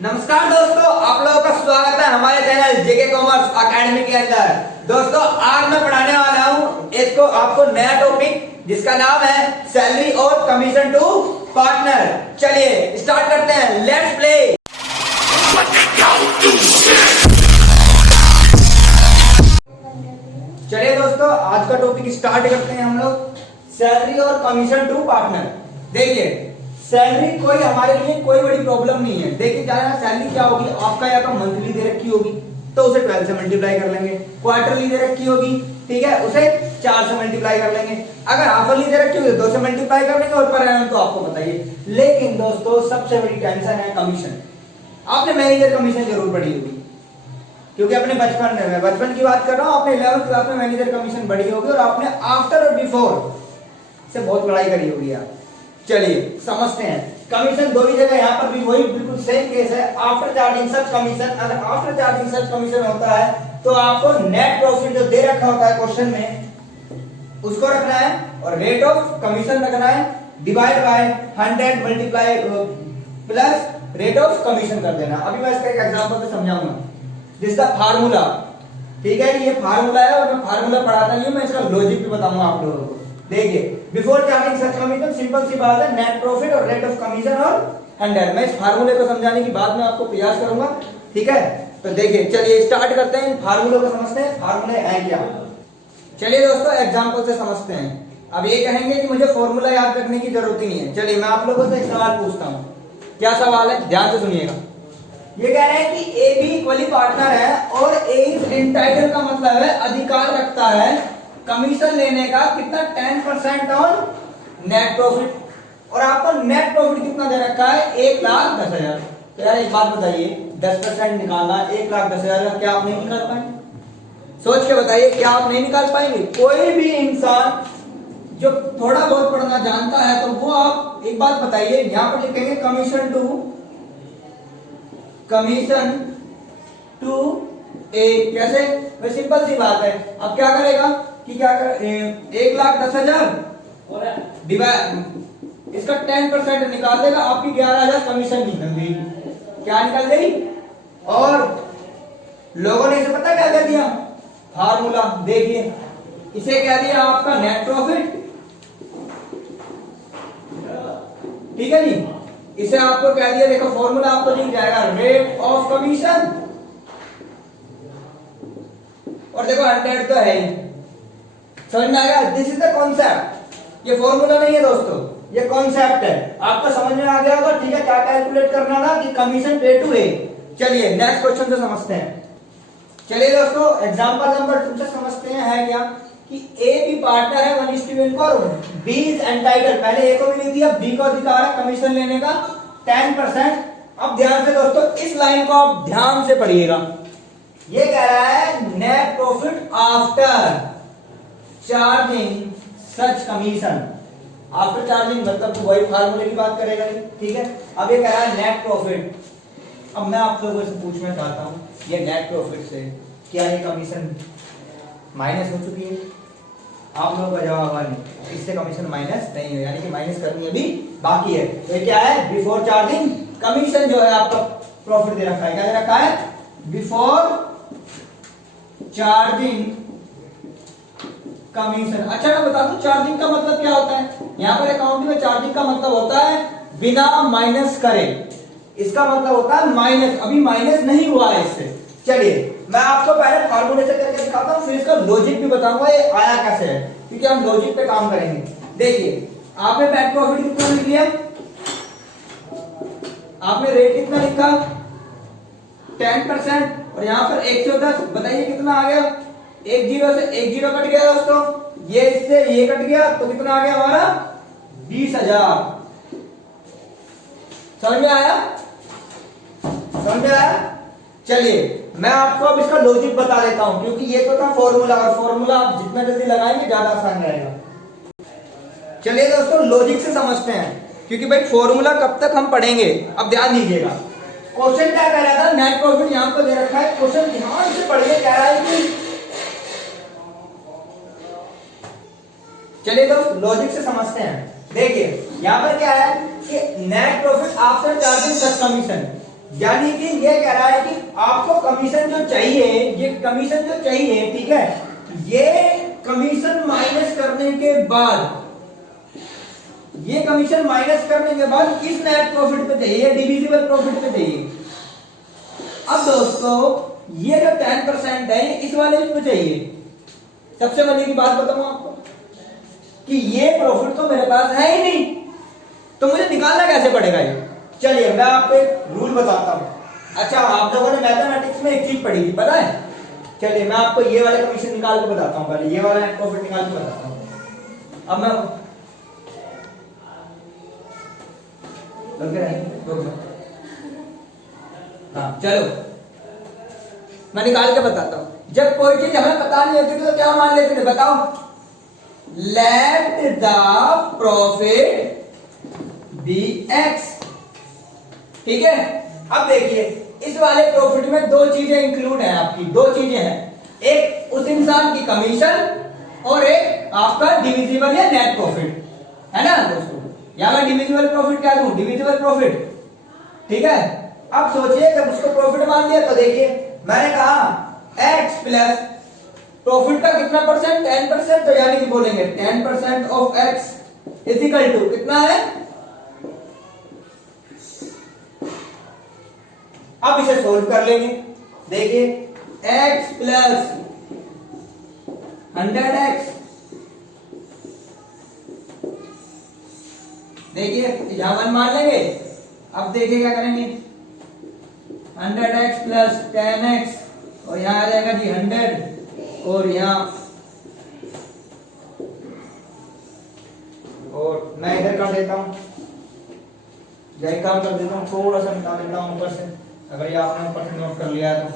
नमस्कार दोस्तों, आप लोगों का स्वागत है हमारे चैनल जेके कॉमर्स एकेडमी के अंदर। दोस्तों आज मैं पढ़ाने वाला हूँ इसको आपको नया टॉपिक जिसका नाम है सैलरी और कमीशन टू पार्टनर। चलिए स्टार्ट करते हैं, लेट्स प्ले। चलिए दोस्तों आज का टॉपिक स्टार्ट करते हैं हम लोग, सैलरी और कमीशन टू पार्टनर। देखिए सैलरी कोई हमारे लिए कोई बड़ी प्रॉब्लम नहीं है। देखिए जाना सैलरी क्या होगी आपका, या तो मंथली दे रखी होगी तो उसे 12 से मल्टीप्लाई कर लेंगे, क्वार्टरली दे रखी होगी ठीक है उसे 4 से मल्टीप्लाई कर लेंगे, अगर हाफरली दे रखी होगी 2 से मल्टीप्लाई कर लेंगे, और पर एनम तो आपको बताइए। लेकिन दोस्तों सबसे बड़ी टेंशन है कमीशन। आपने मैनेजर कमीशन जरूर पढ़ी होगी क्योंकि अपने बचपन की बात कर रहा हूँ, आपने 11th क्लास में मैनेजर कमीशन पढ़ी होगी और आपने आफ्टर और बिफोर से बहुत पढ़ाई करी होगी आप। चलिए समझते हैं कमीशन दो ही जगह, यहाँ पर भी वही बिल्कुल सेम केस है। आफ्टर चार्जिंग सच कमीशन, अगर आफ्टर चार्जिंग सच कमीशन होता है तो आपको नेट प्रॉफिट जो दे रखा होता है क्वेश्चन में उसको रखना है और रेट ऑफ कमीशन रखना है, divide by 100 multiply plus rate of commission कर देना। अभी मैं इसका एक एग्जांपल से समझाऊंगा जिसका फार्मूला, ठीक है ये फार्मूला है और मैं फार्मूला पढ़ाता नहीं हूं, मैं इसका लॉजिक भी बताऊंगा आप लोगों को। देखिए before charging such commission simple सी बात है, नेट प्रॉफिट और रेट ऑफ कमीशन और 100। मैं इस फार्मूले को समझाने की बाद में आपको प्रयास करूंगा, ठीक है। तो देखिए चलिए स्टार्ट करते हैं, फार्मूले को समझते हैं फार्मूले है क्या। चलिए दोस्तों एग्जांपल से समझते हैं। अब ये कहेंगे कि मुझे फॉर्मूला याद रखने की जरूरत ही नहीं है। चलिए मैं आप लोगों से एक सवाल पूछता हूँ, क्या सवाल है ध्यान से सुनिएगा। ये कह रहे हैं कि ए भी इक्वली पार्टनर है और ए इज एंटाइटल्ड का मतलब है अधिकार रखता है कमीशन लेने का कितना 10% ऑन नेट प्रॉफिट, और आपको नेट प्रॉफिट कितना दे रखा है 1,10,000। तो यार एक बात बताइए 10% निकालना 1,10,000 का, क्या आप नहीं निकाल पाएंगे? सोच के बताइए क्या आप नहीं निकाल पाएंगे? कोई भी इंसान जो थोड़ा बहुत पढ़ना जानता है तो वो आप एक बात बताइए, यहां पर लिखेंगे कमीशन टू ए। कैसे? भाई सिंपल सी बात है। अब क्या करेगा कि क्या कर 1,10,000 डिवाइड इसका 10% निकाल देगा, आपकी 11,000 कमीशन निकल गई। क्या निकल गई? और लोगों ने इसे पता क्या कर दिया फार्मूला, देखिए इसे कह दिया आपका नेट प्रॉफिट, ठीक है जी। इसे आपको कह दिया, देखो फॉर्मूला आपको दिख जाएगा रेट ऑफ कमीशन, और देखो 100 तो है ही। समझ में आ गया? This is the concept. ये फॉर्मूला नहीं है दोस्तों, ये कॉन्सेप्ट है। आपको समझ में आ गया होगा, ठीक है। क्या कैलकुलेट करना ना कि कमीशन पे टू ए। चलिए नेक्स्ट क्वेश्चन से समझते हैं। चलिए दोस्तों एग्जांपल नंबर 2 से समझते हैं, है क्या कि ए भी पार्टनर है 1:1 और बी इज एंटाइटल्ड। पहले ए को भी लिख दिया, बी को अधिकार है कमीशन लेने का 10%। अब ध्यान से दोस्तों इस लाइन को आप ध्यान से पढ़िएगा। ये कह रहा है net profit after charging such commission. After charging मतलब तो वही फार्मूले की बात करेगा, ठीक है। अब ये कह रहा है नेट प्रॉफिट। अब मैं आप लोगों से पूछना चाहता हूं, ये नेट प्रॉफिट से क्या ये कमीशन माइनस हो चुकी है? आप लोगों का जवाब आ नहीं, इससे कमीशन माइनस नहीं है, यानी कि माइनस करनी अभी बाकी है। तो ये क्या है? बिफोर चार्जिंग कमीशन जो है आपका प्रॉफिट दे रखा है। क्या दे रखा है? Before charging commission. अच्छा मैं बता दूं चार्जिंग का मतलब क्या होता है। यहां पर अकाउंटिंग में चार्जिंग का मतलब होता है बिना माइनस करे, इसका मतलब होता है माइनस। अभी माइनस नहीं हुआ है इससे। चलिए मैं आपको पहले फार्मूले से करके दिखाता हूं, फिर इसका लॉजिक भी बताऊंगा ये आया कैसे है, क्योंकि हम लॉजिक पे काम करेंगे। देखिए आपने नेट प्रॉफिट कितना लिख लिया, आपने रेट कितना लिखा 10%, और यहां पर 110। बताइए कितना आ गया? 10 से 10 कट गया दोस्तों, ये इससे ये कट गया तो कितना आ गया हमारा 20,000। समझ में आया? समझ में आया? चलिए मैं आपको अब इसका लॉजिक बता देता हूं, क्योंकि ये तो था फॉर्मूला, और फॉर्मूला आप जितना जल्दी लगाएंगे ज्यादा आसान रहेगा। चलिए दोस्तों लॉजिक से समझते हैं, क्योंकि भाई फॉर्मूला कब तक हम पढ़ेंगे। अब ध्यान दीजिएगा क्वेश्चन क्या कह रहा था, नेट प्रॉफिट यहां पर दे रखा है। क्वेश्चन ध्यान से पढ़िए, कह रहा है कि चलिए दोस्त लॉजिक से समझते हैं। देखिए यहां पर क्या है कि net profit after charging such commission, यानी कि ये कह रहा है कि आपको कमीशन जो चाहिए, ये कमीशन जो चाहिए, ठीक है, ये कमीशन माइनस करने के बाद, ये कमीशन माइनस करने के बाद इस नेट प्रॉफिट पे चाहिए, डिविजिबल प्रॉफिट पे चाहिए। अब दोस्तों ये जो 10% है इस वाले पे चाहिए। सबसे पहले की बात बताऊं आपको कि ये प्रॉफिट तो मेरे पास है ही नहीं, तो मुझे निकालना कैसे पड़ेगा ये? चलिए मैं आपको एक रूल बताता हूं। अच्छा, आप लोगों ने मैथमेटिक्स में एक चीज पढ़ी थी, पता है? चलिए मैं आपको ये वाला कमीशन निकाल के बताता हूं, पहले ये वाला नेट प्रॉफिट निकाल के बताता हूं। अब मैं हाँ चलो मैं निकाल के बताता हूं। जब कोई चीज हमें पता नहीं होती तो क्या मान लेते थे, बताओ? Let the profit be X, ठीक है। अब देखिए इस वाले प्रॉफिट में दो चीजें इंक्लूड है, आपकी दो चीजें हैं, एक उस इंसान की कमीशन और एक आपका डिविजिबल या नेट प्रॉफिट, है ना दोस्तों? या मैं डिविजिबल प्रॉफिट क्या दूं? डिविजिबल प्रॉफिट, ठीक है। अब सोचिए जब उसको प्रॉफिट मान लिया तो देखिए मैंने कहा x प्लस प्रॉफिट का कितना परसेंट? 10%, तो यानी कि बोलेंगे 10% of x is equal to कितना है? अब इसे सोल्व कर लेंगे। देखिए x प्लस 100x, देखिए यहां 1 मान लेंगे। अब देखिए क्या करेंगे, 100x प्लस 10x और यहां आ जाएगा जी 100 और यहां, और मैं इधर कर देता हूं, यही काम कर देता हूं, थोड़ा सा मिटा देता हूं ऊपर से, अगर ये आपने ऊपर से नोट कर लिया है तो।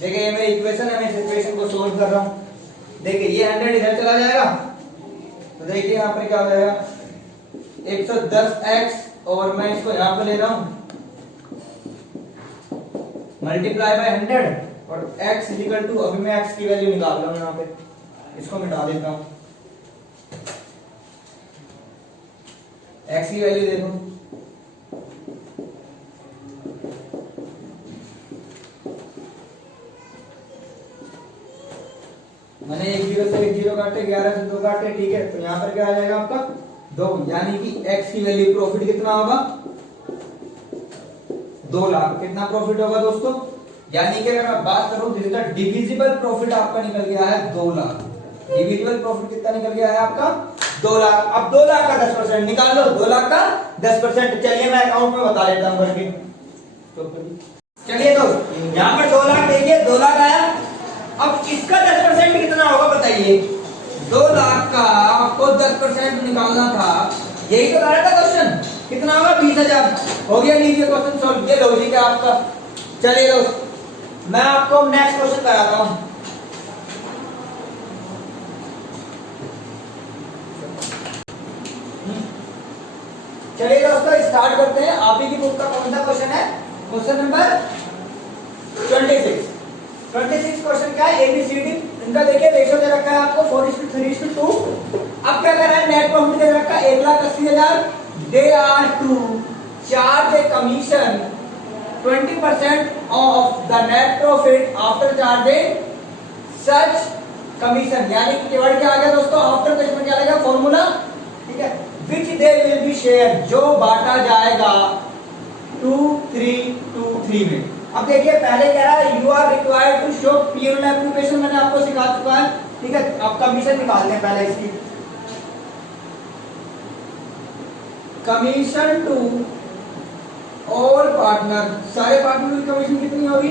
देखिए ये मेरी इक्वेशन है, मैं इस इक्वेशन को सोल्व कर रहा हूं। देखिए ये 100 इधर चला जाएगा, तो देखिए यहां पर क्या हो जाएगा 110x और मैं इसको यहां पे ले रहा हूं मल्टीप्लाई बाय 100 और x इक्वल टू, अभी मैं x की वैल्यू निकाल रहा हूं यहां पे, इसको मिटा देता हूं। x की वैल्यू देखो, मैंने 1 0 से 1 0 काटे, 11 से 2 काटे, ठीक है। तो यहां पर क्या आ जाएगा आपका 2, यानी कि x की वैल्यू प्रॉफिट कितना होगा? 2 लाख। कितना प्रॉफिट होगा दोस्तों? यानी कि अगर मैं बात करूं जिसका डिविजिबल प्रॉफिट आपका निकल गया है 2 लाख। डिविजिबल प्रॉफिट कितना निकल गया है आपका? 2 लाख। अब 2 लाख का 10% निकाल लो, 2 लाख का 10%। चलिए मैं अकाउंट में बता देता हूं करके। चलिए तो यहां पर 2 लाख, देखिए 2 लाख आया। अब इसका 10% कितना होगा बताइए? 2 लाख का आपको 10% निकालना था, यही तो कह रहा था क्वेश्चन। कितना होगा? 20,000। हो गया, लीजिए क्वेश्चन सॉल्व। ये लॉजिक है आपका। चलिए दोस्त मैं आपको नेक्स्ट क्वेश्चन कराता हूं। चलिए दोस्तों स्टार्ट करते हैं। आप ही की बुक का कौन सा क्वेश्चन है? Question number 26। 26 क्वेश्चन क्या है? एबीसीडी इनका देखिए रेशो दे रखा है आपको 4:3:2। अब क्या कर रहा है? नेट प्रॉफिट दे रखा है 1,80,000। They are to charge a commission 20% of the net profit after charging such commission. यानी कि केवल क्या आ गया दोस्तों? आफ्टर तो इसमें क्या लगेगा? फॉर्मूला, ठीक है। विच दे विल बी शेयर, जो बांटा जाएगा 2-3-2-3 में। अब देखिए पहले कह रहा है you are required to show PNL application, मैंने आपको सिखा चुका है, ठीक है। अब कमीशन निकालते हैं पहले इसकी। कमीशन टू ऑल पार्टनर, सारे पार्टनर की कमीशन कितनी होगी?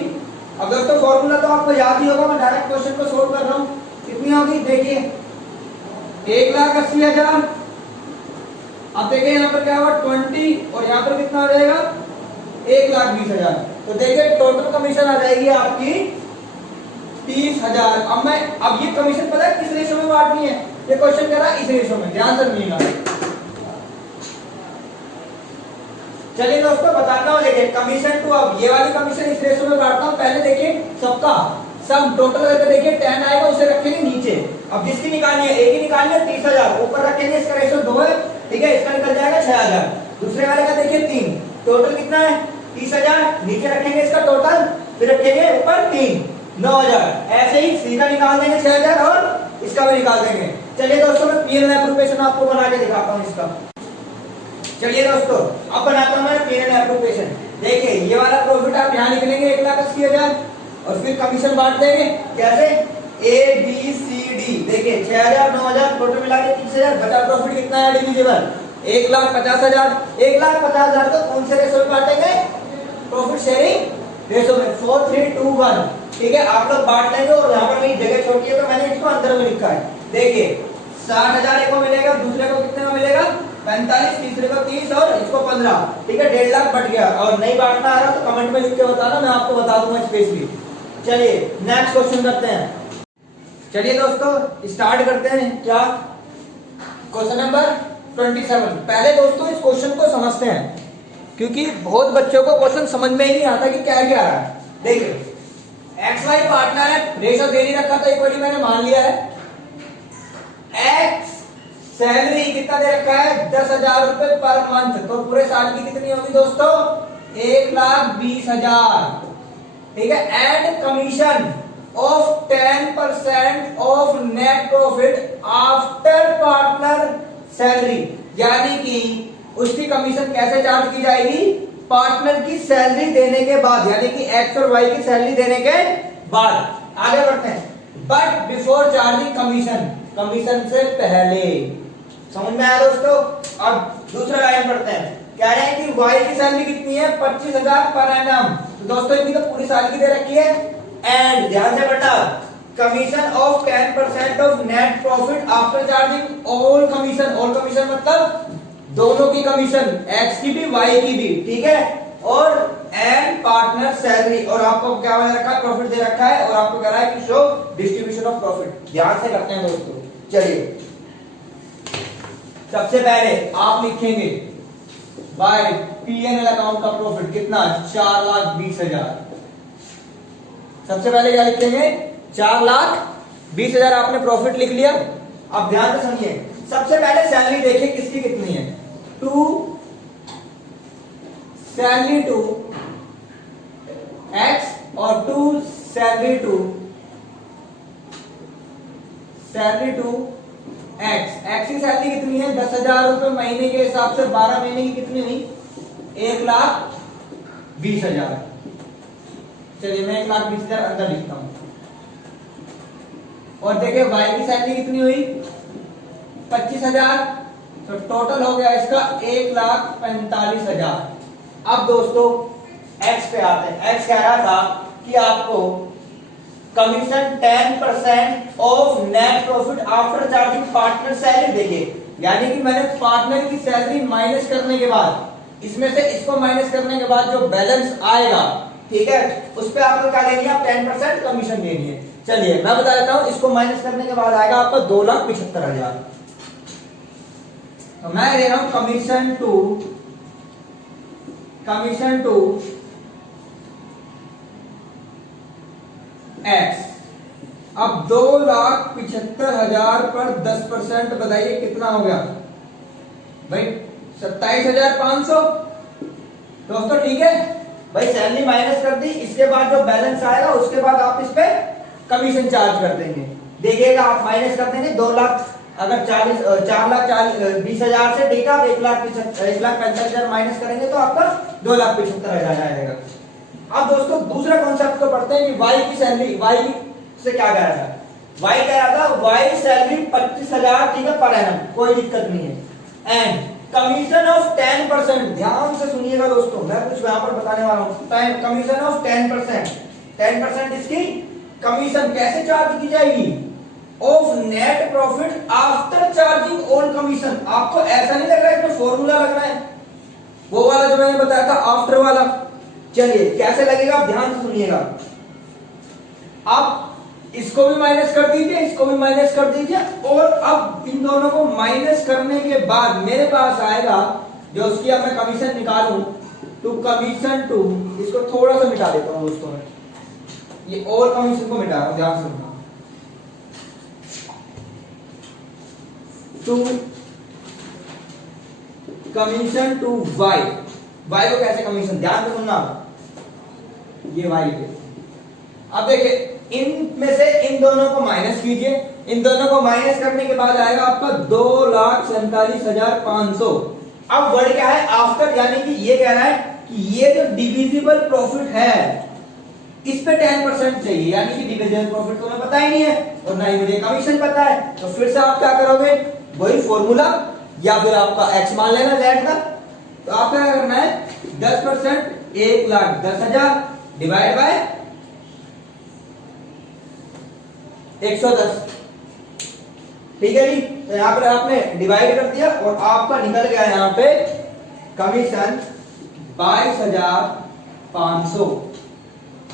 अब दोस्तों फॉर्मूला तो आपको याद ही होगा, मैं डायरेक्ट क्वेश्चन को सोल्व कर रहा हूं। कितनी होगी? देखिए 1,80,000। अब देखिए यहाँ पर क्या होगा 20 और यहाँ पर कितना आ जाएगा 1,20,000। तो देखिए टोटल कमीशन आ जाएगी आपकी 30,000। अब ये कमीशन पता है किस रेशो में बांटनी है? ये क्वेश्चन कह रहा है इस रेशो में, ध्यान से सुनिएगा। चलिए दोस्तों बताता हूँ। देखिए कमीशन टू, अब ये वाली कमीशन इस रेशो में बांटता हूँ। पहले देखिए सबका सम टोटल करके देखिए 10 आएगा, उसे रखेंगे नीचे। अब जिसकी निकालनी है, एक ही निकालनी है 30,000, ऊपर रखेंगे, इसका रेशो 2 है, ठीक है। इसका निकल जाएगा 6,000। दूसरे वाले का देखिए 3, टोटल कितना है 30,000 नीचे रखेंगे इसका टोटल, फिर रखेंगे ऊपर 3 9,000, ऐसे ही सीधा निकाल देंगे 6,000 और इसका भी निकाल देंगे। चलिए दोस्तों मैं P&L एप्लीकेशन आपको बना के दिखाता हूँ इसका। चलिए दोस्तों अब बनाता हूँ मैं P&L एप्लीकेशन। देखिए ये वाला प्रॉफिट आप यहाँ निकलेंगे 1,80,000 और फिर कमीशन बांट देंगे कैसे ABCD। देखिए 6,000 9,000 टोटल मिला के 30,000, बचा प्रॉफिट कितना है डिविजिबल 1,50,000। 1,50,000 तो कौन से रेशो में बांटेंगे, प्रॉफिट शेयरिंग रेशो में 4:3:1। ठीक है आप लोग बांट लेंगे और यहाँ पर मेरी जगह छोटी है तो मैंने इसको अंदर में लिखा है। देखिए 60,000 एक को मिलेगा, दूसरे को कितने का मिलेगा 45, तीसरे को 30 और इसको 15। ठीक है 1.5 लाख बढ़ गया। और नहीं बांटना आ रहा तो कमेंट में लिख के बताना, मैं आपको बता दूंगा स्पेशली। चलिए नेक्स्ट क्वेश्चन करते हैं। चलिए दोस्तों स्टार्ट करते हैं। क्या क्वेश्चन नंबर 27। पहले दोस्तों इस क्वेश्चन को समझते हैं क्योंकि बहुत बच्चों को क्वेश्चन समझ में ही नहीं आता कि क्या क्या है। देखिए XY पार्टनर है, रेशो दे नहीं रखा तो इक्वली मैंने मान लिया है। X सैलरी कितना दे रखा है 10,000 रुपए पर मंथ, तो पूरे साल की कितनी होगी दोस्तों 1,20,000। ठीक है and commission of 10% of net profit after partner salary, यानी कि उसकी कमीशन कैसे चार्ज की जाएगी पार्टनर की सैलरी देने के बाद, यानी कि X और Y की सैलरी देने के बाद। आगे बढ़ते हैं। But before charging commission, commission से पहले। समझ में आया दोस्तों। अब दूसरा लाइन पढ़ते हैं। कह रहे हैं कि Y की सैलरी कितनी है 25,000 पर एनम, तो दोस्तों इनकी तो पूरी साल की दे रखी है। एंड ध्यान से बेटा commission of 10% of net profit after charging all commission. All commission मतलब दोनों की कमीशन, X की भी Y की भी। ठीक है और एंड पार्टनर सैलरी, और आपको क्या दे रखा है प्रॉफिट दे रखा है और आपको कह रहा है कि शो डिस्ट्रीब्यूशन ऑफ प्रॉफिट। ध्यान से करते हैं दोस्तों। चलिए सबसे पहले आप लिखेंगे बाय P&L अकाउंट का प्रॉफिट कितना 4,20,000। सबसे पहले क्या लिखेंगे 4,20,000 आपने प्रॉफिट लिख लिया। अब ध्यान से समझिए, सबसे पहले सैलरी देखिए किसकी कितनी है, टू सैलरी टू X और टू सैलरी टू X की सैलरी कितनी है 10,000 रुपए महीने के हिसाब से, 12 महीने की कितनी हुई 1,20,000। चलिए मैं 1,20,000 अंदर लिखता हूं। और देखिए Y की सैलरी कितनी हुई 25,000, तो टोटल हो गया इसका 1,45,000। अब दोस्तों X पे आते हैं। X कह रहा था कि आपको commission 10% of net profit after charging partner salary. देखिए यानी कि मैंने पार्टनर की सैलरी माइनस करने के बाद, इसमें से इसको माइनस करने के बाद जो बैलेंस आएगा, ठीक है, उस पे आपको क्या देनी है 10% कमीशन देनी है। चलिए मैं बता देता हूं, इसको माइनस करने के बाद आएगा आपका 2,75,000। तो मैं दे रहा हूं कमीशन टू X। अब 2,75,000 पर 10% बताइए कितना हो गया भाई 27,500। दोस्तों ठीक है भाई, सैलरी माइनस कर दी, इसके बाद जो बैलेंस आएगा उसके बाद आप इस पे कमीशन चार्ज कर देंगे। देखिएगा आप माइनस कर देंगे 2 लाख, अगर 4,20,000 से, ठीक है, 1,45,000 माइनस करेंगे तो आपका 2,75,000 आएगा। अब दोस्तों दूसरा कॉन्सेप्ट को पढ़ते हैं कि Y की सैलरी, Y से क्या कह रहा था, Y कह रहा था Y सैलरी 25,000, ठीक है, पर एनम, कोई दिक्कत नहीं है। एंड कमीशन ऑफ 10%, ध्यान से सुनिएगा दोस्तों, मैं कुछ यहां पर बताने वाला हूं। कमीशन ऑफ 10% इसकी कमीशन कैसे चार्ज की जाएगी of net profit after charging all commission. आपको ऐसा नहीं लग रहा है कि फॉर्मूला लग रहा है वो वाला जो मैंने बताया था आफ्टर वाला। चलिए कैसे लगेगा ध्यान से सुनिएगा। अब इसको भी माइनस कर दीजिए, इसको भी माइनस कर दीजिए, और अब इन दोनों को माइनस करने के बाद मेरे पास आएगा जो उसकी अब मैं कमीशन निकालूं टू कमीशन टू, इसको थोड़ा सा मिटा देता हूं दोस्तों, मैं ये और कमीशन को मिटा रहा हूं, ध्यान सुनना। To commission to Y, Y को कैसे कमीशन, ध्यान से सुनना, ये वाई पे। अब देखिए इनमें से इन दोनों को माइनस कीजिए, इन दोनों को माइनस करने के बाद आएगा आपका 2,47,500। अब वर्ड क्या है, आफ्टर, यानी कि ये कह रहा है कि ये जो डिविजिबल प्रॉफिट है इस पे 10% चाहिए, यानी कि डिविजिबल प्रॉफिट तो हमें पता ही नहीं है और ना ही मुझे कमीशन पता है। तो फिर से आप क्या करोगे, वही फॉर्मूला, या फिर आपका एक्स मान लेना जेड का। तो आपको क्या करना है, 10%, 1,10,000 डिवाइड बाय 110, ठीक है जी। तो यहां पर आपने डिवाइड कर दिया और आपका निकल गया यहां पे कमीशन 22,500।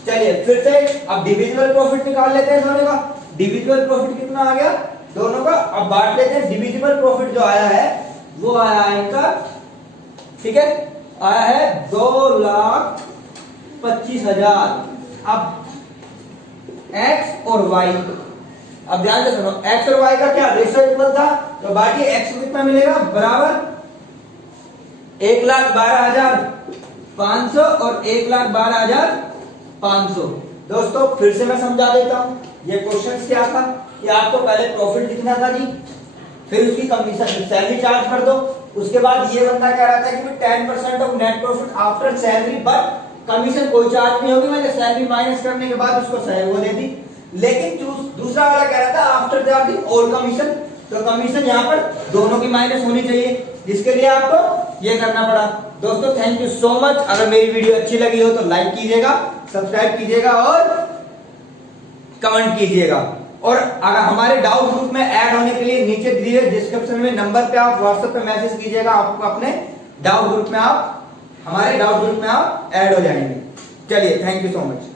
चलिए फिर से अब डिविजिबल प्रॉफिट निकाल लेते हैं दोनों का। डिविजिबल प्रॉफिट कितना आ गया दोनों का, अब बांट लेते हैं। डिविजिबल प्रॉफिट जो आया है वो आया है इनका, ठीक है, आया है 2,25,000। अब एक्स और वाई, अब ध्यान से सुनो, एक्स और वाई का क्या रेशियो इक्वल था, तो बांटिए, एक्स को कितना मिलेगा, बराबर 1,12,500 और 1,12,500। दोस्तों फिर से मैं समझा देता हूं, ये क्वेश्चन क्या था कि आपको पहले प्रॉफिट दिखना था जी, फिर उसकी कमीशन सैलरी चार्ज कर दो। उसके बाद ये बंदा कह रहा था कि 10% of net profit after salary, but commission कोई चार्ज नहीं होगी, मैंने सैलरी माइनस करने के बाद उसको सैलरी वो दे दी। लेकिन दूसरा वाला कह रहा था आफ्टर चार्जिंग ऑल कमीशन, तो कमीशन यहाँ पर दोनों की माइनस होनी चाहिए, जिसके लिए आपको ये करना पड़ा। दोस्तों थैंक यू सो मच। अगर मेरी वीडियो अच्छी लगी हो तो लाइक कीजिएगा, सब्सक्राइब कीजिएगा और कमेंट कीजिएगा। और अगर हमारे डाउट ग्रुप में ऐड होने के लिए नीचे दिए डिस्क्रिप्शन में नंबर पे आप व्हाट्सएप पे मैसेज कीजिएगा, आपको अपने डाउट ग्रुप में आप हमारे डाउट ग्रुप में आप ऐड हो जाएंगे। चलिए थैंक यू सो मच।